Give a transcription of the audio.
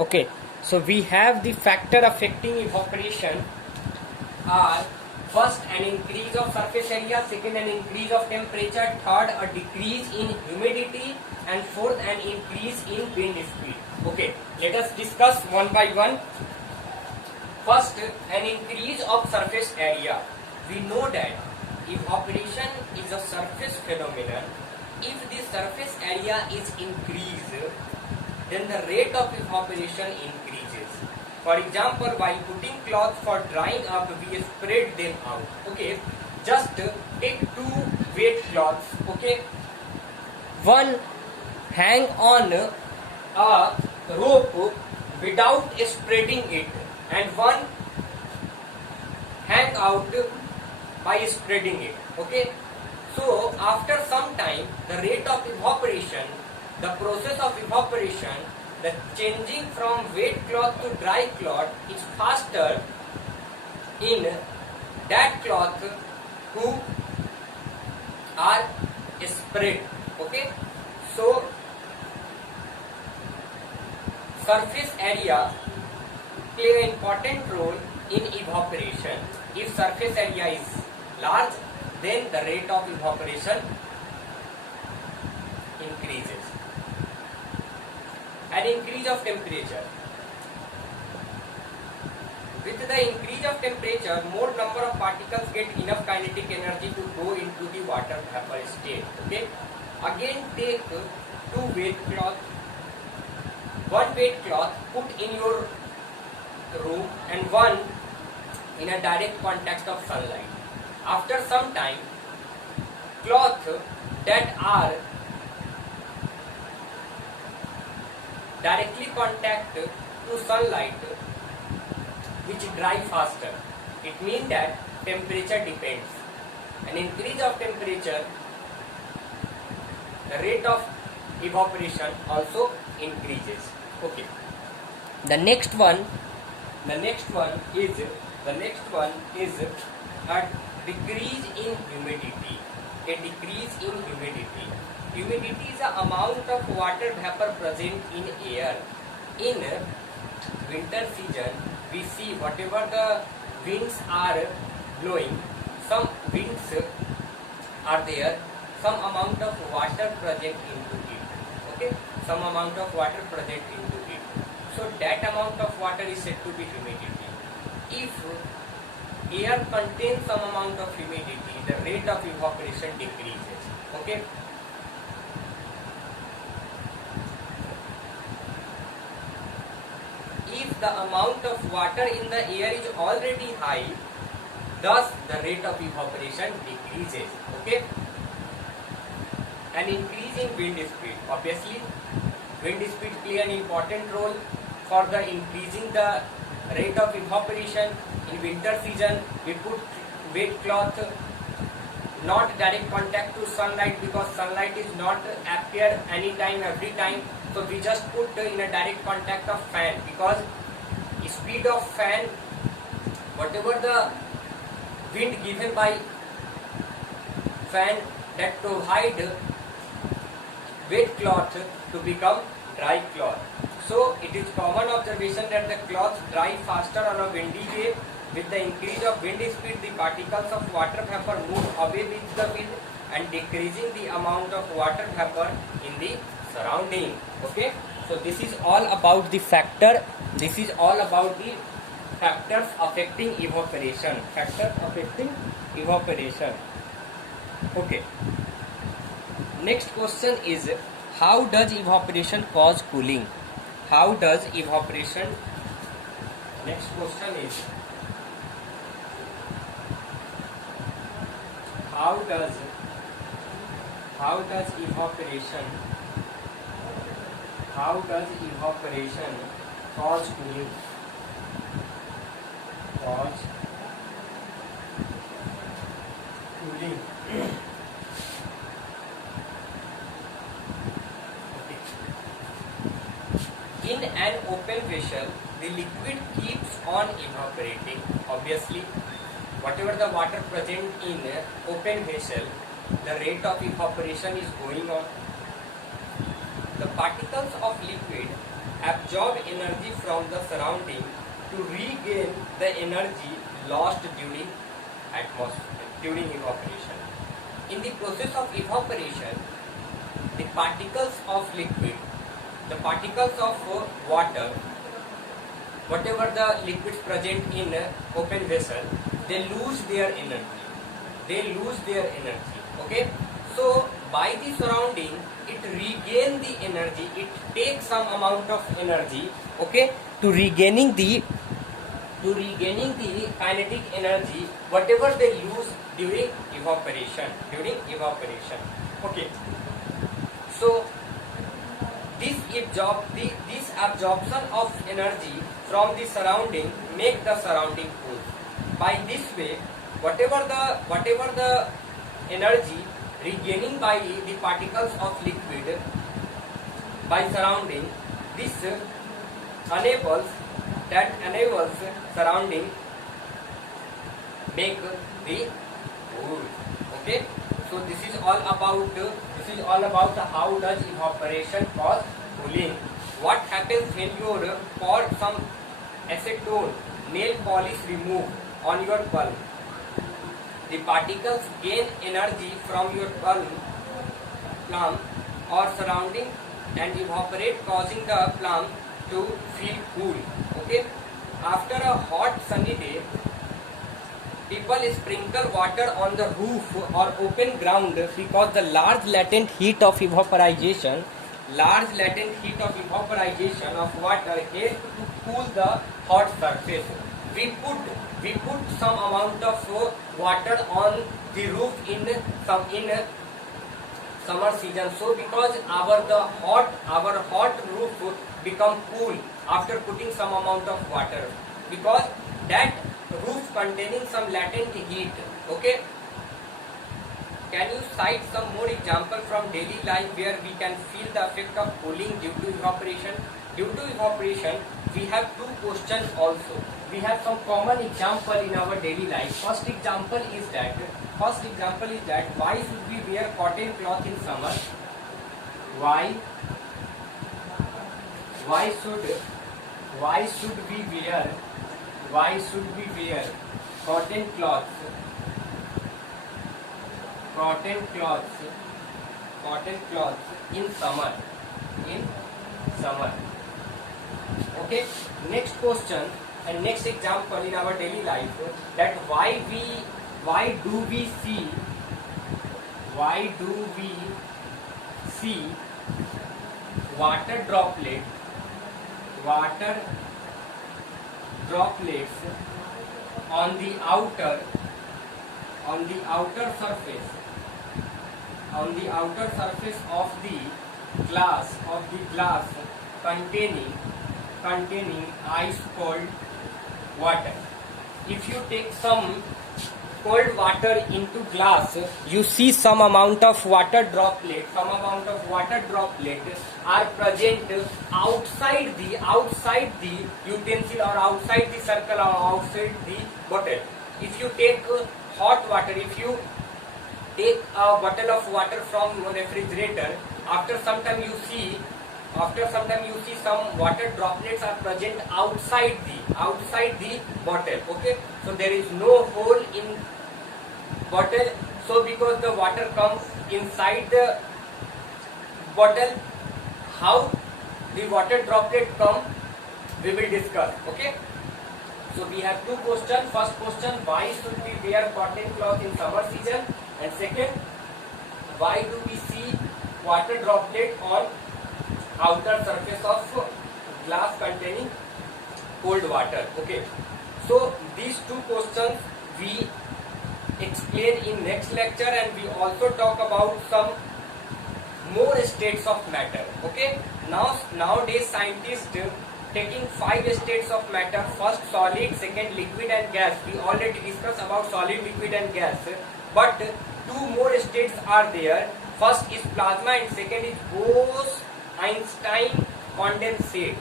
Okay, so we have the factor affecting evaporation are first an increase of surface area, second an increase of temperature, third a decrease in humidity, and fourth an increase in wind speed. Okay, let us discuss one by one. First, an increase of surface area. We know that evaporation is a surface phenomenon. If the surface area is increased, then the rate of evaporation increases. For example, while putting cloth for drying up, we spread them out. Okay, just take two wet cloths. Okay, one hang on a rope without spreading it, and one hang out by spreading it. Okay, so after some time, the rate of evaporation, the process of evaporation, the changing from wet cloth to dry cloth is faster in that cloth who are spread. Okay, so surface area play an important role in evaporation. If surface area is large, then the rate of evaporation increases. An increase of temperature. With the increase of temperature, more number of particles get enough kinetic energy to go into the water vapor state. Okay. Again, take two wet cloth. One wet cloth put in your room and one in a direct contact of sunlight. After some time, cloth that are directly contact to sunlight which dry faster. It means that temperature depends. An increase of temperature, the rate of evaporation also increases. Okay. The next one is a decrease in humidity. A decrease in humidity. Humidity is the amount of water vapor present in air. In winter season, we see whatever the winds are blowing, some winds are there, some amount of water present into it. Okay, some amount of water present into it. So that amount of water is said to be humidity. If air contains some amount of humidity, the rate of evaporation decreases. Okay. If the amount of water in the air is already high, thus the rate of evaporation decreases. Okay. An increase in wind speed. Obviously, wind speed play an important role for the increasing the rate of evaporation. In winter season, we put wet cloth, not direct contact to sunlight, because sunlight is not appear anytime, every time. So we just put in a direct contact of fan, because speed of fan, whatever the wind given by fan, that provide wet cloth to become dry cloth. So it is common observation that the cloth dry faster on a windy day. With the increase of wind speed, the particles of water vapor move away with the wind and decreasing the amount of water vapor in the surrounding. Okay, so this is all about the factor. This is all about the factors affecting evaporation. Factors affecting evaporation. Okay. Next question is, how does evaporation cause cooling? How does evaporation? Next question is, how does evaporation cause cooling? Cause cooling. In an open vessel, the liquid keeps on evaporating. Obviously, whatever the water present in open vessel, the rate of evaporation is going on. The particles of liquid absorb energy from the surrounding to regain the energy lost during evaporation. In the process of evaporation, the particles of liquid, the particles of water, whatever the liquids present in open vessel, they lose their energy. Okay. So by the surrounding, it regain the energy. It takes some amount of energy. Okay. To regaining the kinetic energy, whatever they lose during evaporation. Okay. So this absorption of energy from the surrounding make the surrounding cool. By this way, whatever the energy regaining by the particles of liquid by surrounding, this enables surrounding make the cool. Okay. So this is all about how does evaporation cause cooling. What happens when you pour some acetone nail polish remove on your palm? The particles gain energy from your palm or surrounding and evaporate, causing the palm to feel cool. Okay. After a hot sunny day, people sprinkle water on the roof or open ground because the large latent heat of evaporization of water helps to cool the hot surface. We put some amount of water on the roof in summer season. So because our hot roof become cool after putting some amount of water, because that roof containing some latent heat. Okay. Can you cite some more example from daily life where we can feel the effect of cooling due to evaporation? Due to evaporation, we have two questions also. We have some common example in our daily life. First example is that why should we wear cotton cloth in summer? Why should we wear cotton cloths in summer? Okay. Next question and next example in our daily life, that why do we see water droplets on the outer surface of the glass containing ice cold water? If you take some cold water into glass, you see some amount of water droplet are present outside the utensil or outside the circle or outside the bottle. If you take hot water, if you take a bottle of water from refrigerator, after some time you see some water droplets are present outside the bottle. Okay. So there is no hole in bottle. So because the water comes inside the bottle, how the water droplet come, we will discuss. Okay. So we have two questions. First question, why should we wear cotton cloth in summer season? And second, why do we see water droplet on outer surface of glass containing cold water? Okay. So these two questions we explain in next lecture, and we also talk about some more states of matter. Okay. Nowadays scientists taking 5 states of matter: first solid, second liquid and gas. We already discussed about solid, liquid and gas, but 2 more states are there. First is plasma and second is Bose-Einstein condensate.